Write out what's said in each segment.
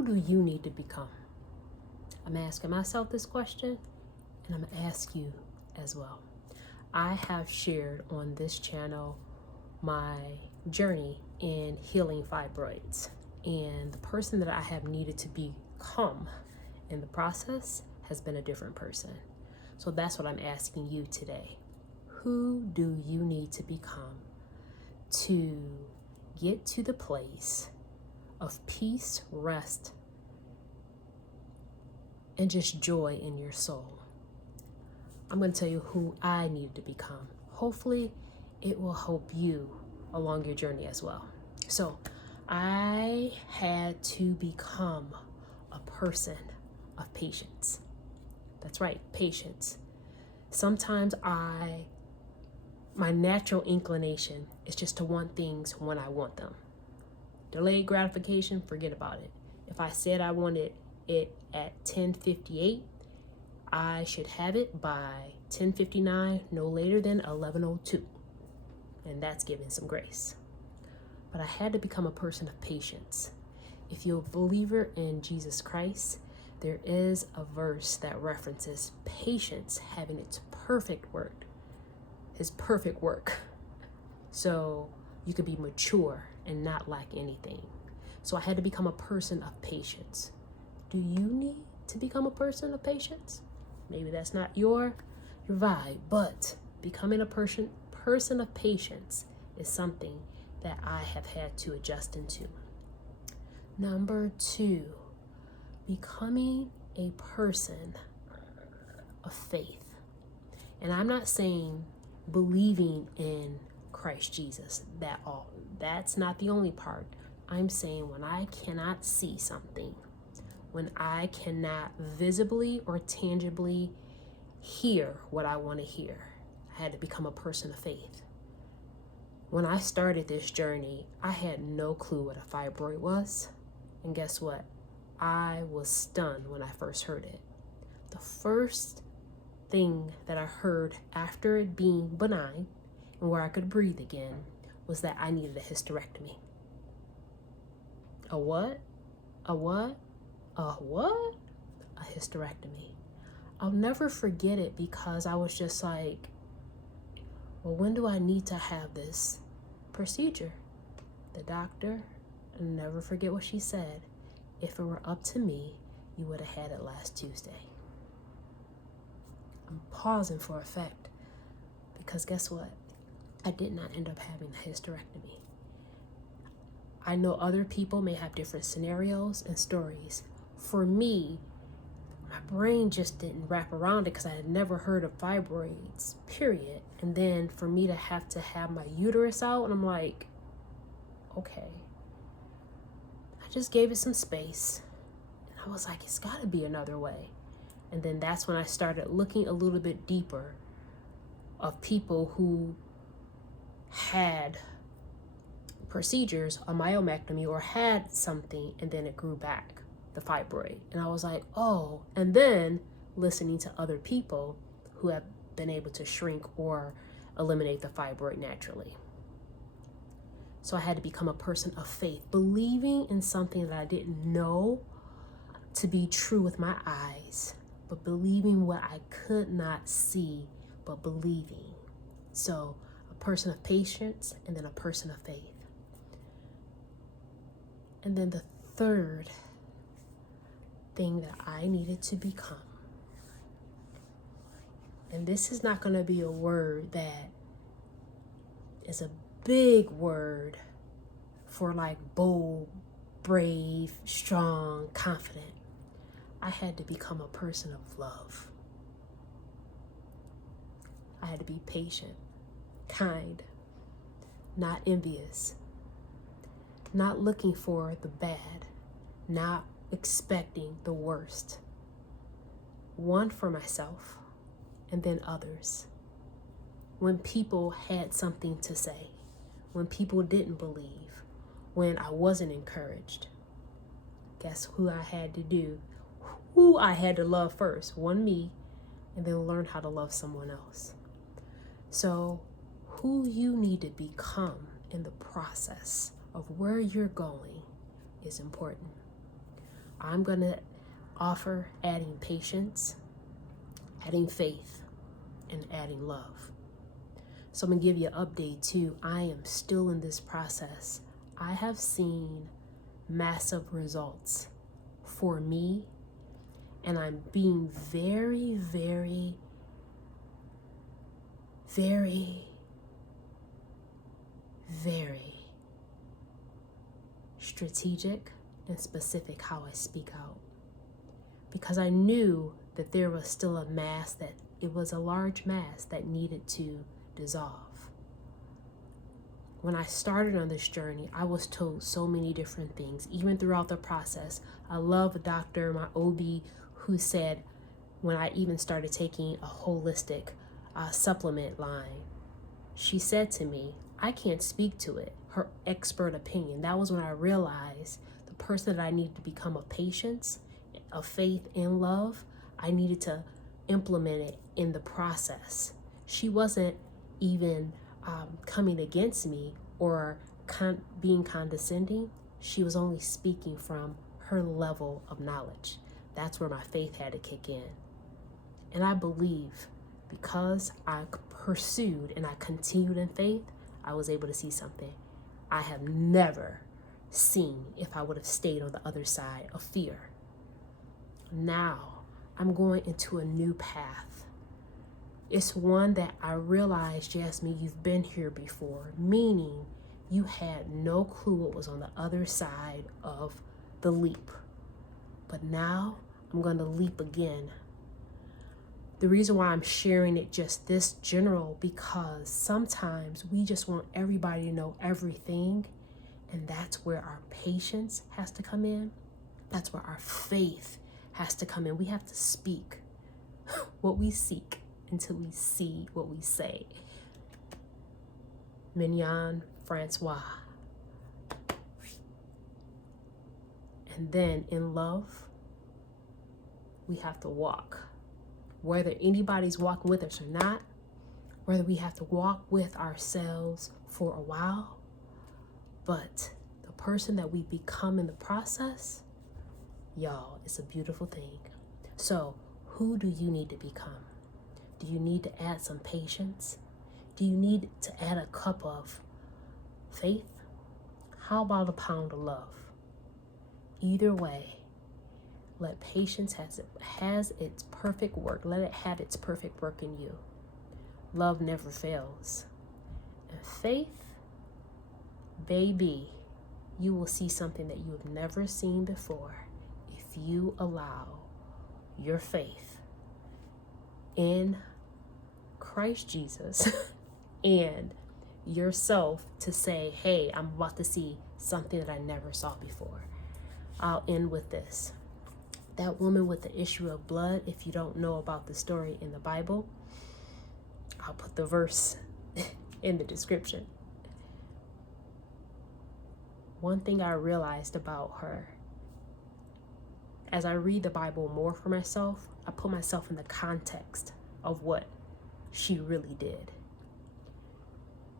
who do you need to become? I'm asking myself this question, and I'm going to ask you as well. I have shared on this channel my journey in healing fibroids, and the person that I have needed to become in the process has been a different person. So that's what I'm asking you today. Who do you need to become to get to the place of peace, rest, and just joy in your soul? I'm going to tell you who I need to become. Hopefully, it will help you along your journey as well. So, I had to become a person of patience. That's right, patience. Sometimes my natural inclination is just to want things when I want them. Delayed gratification, forget about it. If I said I wanted it at 10:58, I should have it by 10:59, no later than 11:02. And that's giving some grace. But I had to become a person of patience. If you're a believer in Jesus Christ, there is a verse that references patience having its perfect work, his perfect work. So you could be mature and not lack anything. So I had to become a person of patience. Do you need to become a person of patience? Maybe that's not your vibe, but becoming a person of patience is something that I have had to adjust into. Number 2, becoming a person of faith. And I'm not saying believing in Christ Jesus, that's not the only part. I'm saying when I cannot see something, when I cannot visibly or tangibly hear what I want to hear, I had to become a person of faith. When I started this journey, I had no clue what a fibroid was. And guess what? I was stunned when I first heard it. The first thing that I heard after it being benign and where I could breathe again was that I needed a hysterectomy. A what? A what? A what? A hysterectomy. I'll never forget it because I was just like, well, when do I need to have this procedure? The doctor, I'll never forget what she said. If it were up to me, you would have had it last Tuesday. I'm pausing for effect because guess what? I did not end up having the hysterectomy. I know other people may have different scenarios and stories. For me, my brain just didn't wrap around it because I had never heard of fibroids, period. And then for me to have my uterus out, and I'm like, okay. I just gave it some space. And I was like, it's got to be another way. And then that's when I started looking a little bit deeper of people who had procedures, a myomectomy, or had something, and then it grew back, the fibroid. And I was like, oh, and then listening to other people who have been able to shrink or eliminate the fibroid naturally. So I had to become a person of faith, believing in something that I didn't know to be true with my eyes, but believing what I could not see, but believing. So a person of patience and then a person of faith. And then the third thing that I needed to become, and this is not going to be a word that is a big word for like bold, brave, strong, confident. I had to become a person of love. I had to be patient, kind, not envious, not looking for the bad, not expecting the worst. One, for myself, and then others. When people had something to say, when people didn't believe, when I wasn't encouraged, guess who I had to do? Who I had to love first? One, me, and then learn how to love someone else. So who you need to become in the process of where you're going is important. I'm going to offer adding patience, adding faith, and adding love. So I'm going to give you an update too. I am still in this process. I have seen massive results for me, and I'm being very, very, very, very strategic and specific how I speak out, because I knew that there was still a mass, that it was a large mass that needed to dissolve. When I started on this journey, I was told so many different things, even throughout the process. I love a doctor, my OB, who said, when I even started taking a holistic supplement line, she said to me, I can't speak to it, her expert opinion. That was when I realized the person that I needed to become of patience, of faith and love, I needed to implement it in the process. She wasn't even coming against me or being condescending. She was only speaking from her level of knowledge. That's where my faith had to kick in. And I believe because I pursued and I continued in faith, I was able to see something I have never seen if I would have stayed on the other side of fear. Now I'm going into a new path. It's one that I realized, Jasmine, you've been here before, meaning you had no clue what was on the other side of the leap. But now I'm going to leap again. The reason why I'm sharing it just this general, because sometimes we just want everybody to know everything, and that's where our patience has to come in. That's where our faith has to come in. We have to speak what we seek until we see what we say. Mignon Francois. And then in love, we have to walk. Whether anybody's walking with us or not, whether we have to walk with ourselves for a while, but the person that we become in the process, y'all, it's a beautiful thing. So who do you need to become? Do you need to add some patience? Do you need to add a cup of faith? How about a pound of love? Either way, let patience has its perfect work. Let it have its perfect work in you. Love never fails. And faith, baby, you will see something that you have never seen before if you allow your faith in Christ Jesus and yourself to say, hey, I'm about to see something that I never saw before. I'll end with this. That woman with the issue of blood, if you don't know about the story in the Bible, I'll put the verse in the description. One thing I realized about her, as I read the Bible more for myself, I put myself in the context of what she really did.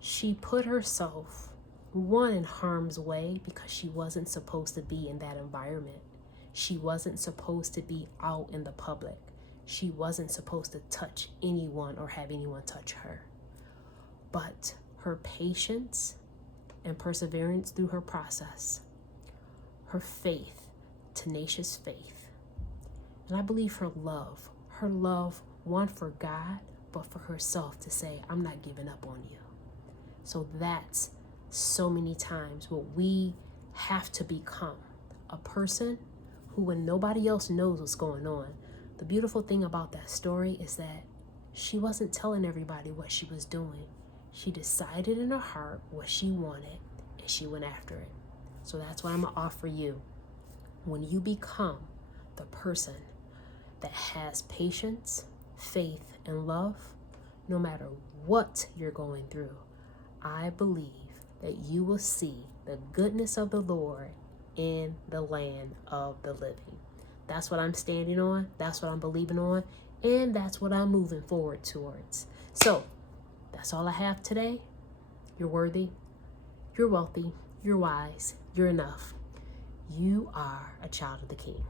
She put herself, one, in harm's way because she wasn't supposed to be in that environment. She wasn't supposed to be out in the public. She wasn't supposed to touch anyone or have anyone touch her. But her patience and perseverance through her process, her faith, tenacious faith, and I believe her love, one for God, but for herself to say, I'm not giving up on you. So that's so many times what we have to become, a person who, when nobody else knows what's going on, the beautiful thing about that story is that she wasn't telling everybody what she was doing. She decided in her heart what she wanted, and she went after it. So that's what I'm going to offer you. When you become the person that has patience, faith, and love, no matter what you're going through, I believe that you will see the goodness of the Lord in the land of the living. That's what I'm standing on. That's what I'm believing on. And that's what I'm moving forward towards. So that's all I have today. You're worthy. You're wealthy. You're wise. You're enough. You are a child of the King.